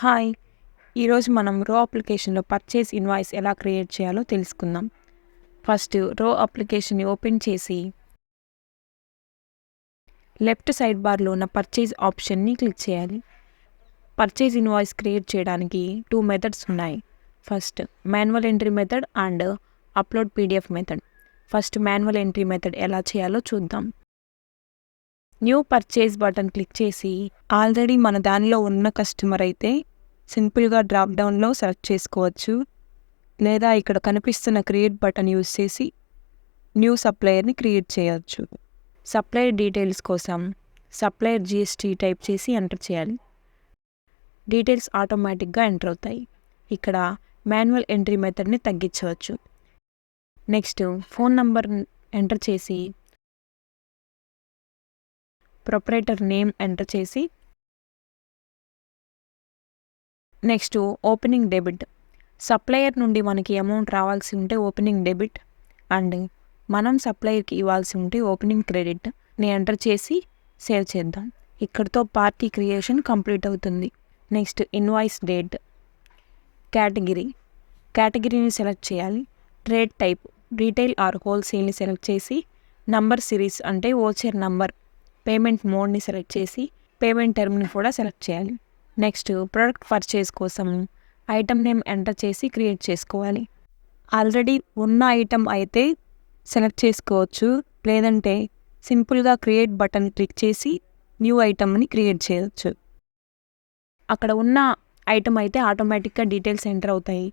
Hi! ఈరోజు మనం రో అప్లికేషన్‌లో పర్చేజ్ ఇన్వాయిస్ ఎలా క్రియేట్ చేయాలో తెలుసుకుందాం. ఫస్ట్ రో అప్లికేషన్‌ని ఓపెన్ చేసి లెఫ్ట్ సైడ్ బార్‌లో ఉన్న పర్చేజ్ ఆప్షన్‌ని క్లిక్ చేయాలి. పర్చేజ్ ఇన్వాయిస్ క్రియేట్ చేయడానికి 2 మెథడ్స్ ఉన్నాయి. First manual entry method and upload PDF method. First manual entry method ఎలా చేయాలో చూద్దాం. న్యూ పర్చేజ్ బటన్ క్లిక్ చేసి ఆల్రెడీ మన దానిలో ఉన్న కస్టమర్ అయితే సింపుల్గా డ్రాప్ డౌన్లో సెలెక్ట్ చేసుకోవచ్చు. లేదా ఇక్కడ కనిపిస్తున్న క్రియేట్ బటన్ యూజ్ చేసి న్యూ సప్లయర్ని క్రియేట్ చేయవచ్చు. సప్లయర్ డీటెయిల్స్ కోసం సప్లయర్ జిఎస్టీ టైప్ చేసి ఎంటర్ చేయాలి. డీటెయిల్స్ ఆటోమేటిక్గా ఎంటర్ అవుతాయి. ఇక్కడ మాన్యువల్ ఎంట్రీ మెథడ్ని తగ్గించవచ్చు. నెక్స్ట్ ఫోన్ నంబర్ ఎంటర్ చేసి ప్రొపరేటర్ నేమ్ ఎంటర్ చేసి నెక్స్ట్ ఓపెనింగ్ డెబిట్. సప్లయర్ నుండి మనకి అమౌంట్ రావాల్సి ఉంటే ఓపెనింగ్ డెబిట్ అండ్ మనం సప్లయర్కి ఇవ్వాల్సి ఉంటే ఓపెనింగ్ క్రెడిట్ని ఎంటర్ చేసి సేవ్ చేద్దాం. ఇక్కడితో పార్టీ క్రియేషన్ కంప్లీట్ అవుతుంది. Next invoice date. కేటగిరీని సెలెక్ట్ చేయాలి. ట్రేడ్ టైప్ రీటైల్ ఆర్ హోల్సేల్ని సెలెక్ట్ చేసి నంబర్ సిరీస్ అంటే ఓచర్ నంబర్. పేమెంట్ మోడ్ని సెలెక్ట్ చేసి పేమెంట్ టర్మ్ని కూడా సెలెక్ట్ చేయాలి. నెక్స్ట్ ప్రోడక్ట్ పర్చేజ్ కోసం ఐటమ్ నేమ్ ఎంటర్ చేసి క్రియేట్ చేసుకోవాలి. ఆల్రెడీ ఉన్న ఐటమ్ అయితే సెలెక్ట్ చేసుకోవచ్చు, లేదంటే సింపుల్గా క్రియేట్ బటన్ క్లిక్ చేసి న్యూ ఐటమ్ని క్రియేట్ చేయవచ్చు. అక్కడ ఉన్న ఐటమ్ అయితే ఆటోమేటిక్గా డీటెయిల్స్ ఎంటర్ అవుతాయి,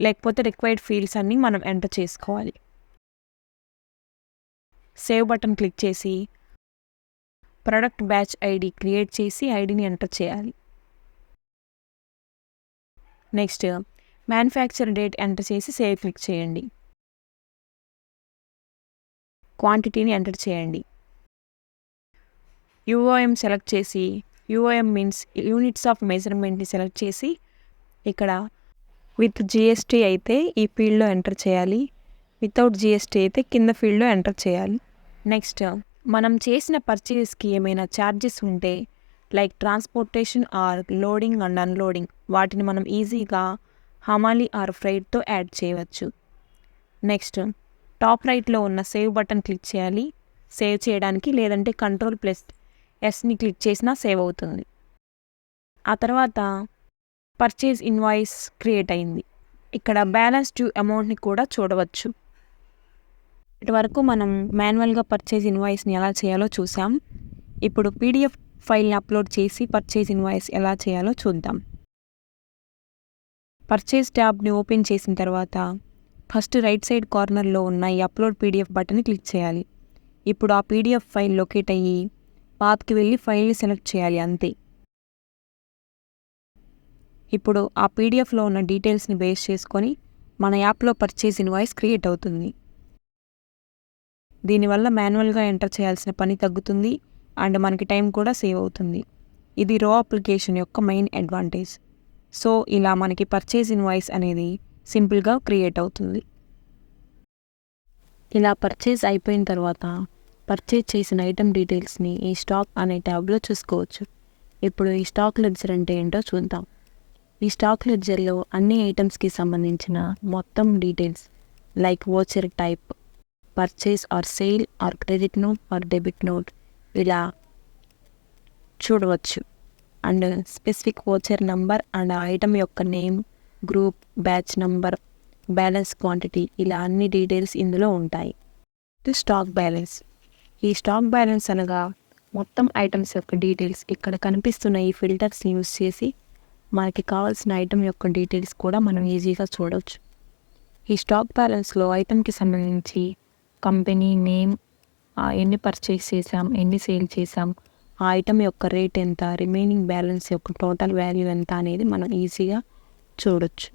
లేకపోతే రిక్వైర్డ్ ఫీల్డ్స్ అన్నీ మనం ఎంటర్ చేసుకోవాలి. సేవ్ బటన్ క్లిక్ చేసి ప్రొడక్ట్ బ్యాచ్ ఐడి క్రియేట్ చేసి ఐడిని ఎంటర్ చేయాలి. నెక్స్ట్ మ్యానుఫ్యాక్చర్ డేట్ ఎంటర్ చేసి సేవ్ క్లిక్ చేయండి. క్వాంటిటీని ఎంటర్ చేయండి. యూఓఎం సెలెక్ట్ చేసి యూఓఎం మీన్స్ యూనిట్స్ ఆఫ్ మెజర్మెంట్ని సెలెక్ట్ చేసి ఇక్కడ విత్ జిఎస్టీ అయితే ఈ ఫీల్డ్లో ఎంటర్ చేయాలి, వితౌట్ జిఎస్టీ అయితే కింద ఫీల్డ్లో ఎంటర్ చేయాలి. నెక్స్ట్ మనం చేసిన పర్చేస్కి ఏమైనా ఛార్జెస్ ఉంటే like transportation or loading and unloading వాటిని మనం ఈజీగా హమాలీ ఆర్ ఫ్రైట్తో యాడ్ చేయవచ్చు. నెక్స్ట్ టాప్ రైట్లో ఉన్న సేవ్ బటన్ క్లిక్ చేయాలి సేవ్ చేయడానికి, లేదంటే Ctrl+Sని క్లిక్ చేసినా సేవ్ అవుతుంది. ఆ తర్వాత పర్చేజ్ ఇన్వాయిస్ క్రియేట్ అయింది. ఇక్కడ బ్యాలెన్స్ డ్యూ అమౌంట్ని కూడా చూడవచ్చు. ఇటువరకు మనం మాన్యువల్గా పర్చేజ్ ఇన్వాయిస్ని ఎలా చేయాలో చూసాం. ఇప్పుడు పీడిఎఫ్ ఫైల్ని అప్లోడ్ చేసి పర్చేజ్ ఇన్వాయిస్ ఎలా చేయాలో చూద్దాం. పర్చేజ్ ట్యాబ్ని ఓపెన్ చేసిన తర్వాత ఫస్ట్ రైట్ సైడ్ కార్నర్లో ఉన్న ఈ అప్లోడ్ పీడిఎఫ్ బటన్ని క్లిక్ చేయాలి. ఇప్పుడు ఆ పీడిఎఫ్ ఫైల్ లొకేట్ అయ్యి పాత్కి వెళ్ళి ఫైల్ని సెలెక్ట్ చేయాలి, అంతే. ఇప్పుడు ఆ పీడిఎఫ్లో ఉన్న డీటెయిల్స్ని బేస్ చేసుకొని మన యాప్లో పర్చేజ్ ఇన్వాయిస్ క్రియేట్ అవుతుంది. దీనివల్ల మాన్యువల్గా ఎంటర్ చేయాల్సిన పని తగ్గుతుంది అండ్ మనకి టైం కూడా సేవ్ అవుతుంది. ఇది రో అప్లికేషన్ యొక్క మెయిన్ అడ్వాంటేజ్. సో ఇలా మనకి పర్చేజ్ ఇన్వాయిస్ అనేది సింపుల్గా క్రియేట్ అవుతుంది. ఇలా పర్చేజ్ అయిపోయిన తర్వాత పర్చేజ్ చేసిన ఐటమ్ డీటెయిల్స్ని ఈ స్టాక్ అనే ట్యాబ్లో చూసుకోవచ్చు. ఇప్పుడు ఈ స్టాక్ లెడ్జర్ అంటే ఏంటో చూద్దాం. ఈ స్టాక్ లెడ్జర్లో అన్ని ఐటమ్స్కి సంబంధించిన మొత్తం details like voucher type, purchase or sale or credit note or debit note ఇలా చూడవచ్చు. And specific voucher number and item యొక్క name, group, batch number, balance quantity ఇలా అన్ని డీటెయిల్స్ ఇందులో ఉంటాయి. Stock balance. ఈ స్టాక్ బ్యాలెన్స్ అనగా మొత్తం ఐటమ్స్ యొక్క డీటెయిల్స్. ఇక్కడ కనిపిస్తున్న ఈ ఫిల్టర్స్ని యూస్ చేసి మనకి కావాల్సిన ఐటమ్ యొక్క డీటెయిల్స్ కూడా మనం ఈజీగా చూడవచ్చు. ఈ స్టాక్ బ్యాలెన్స్లో ఐటమ్కి సంబంధించి కంపెనీ నేమ్, ఎన్ని పర్చేస్ చేసాం, ఎన్ని సేల్ చేసాం, ఆ ఐటమ్ యొక్క రేట్ ఎంత, రిమైనింగ్ బ్యాలెన్స్ యొక్క టోటల్ వాల్యూ ఎంత అనేది మనం ఈజీగా చూడొచ్చు.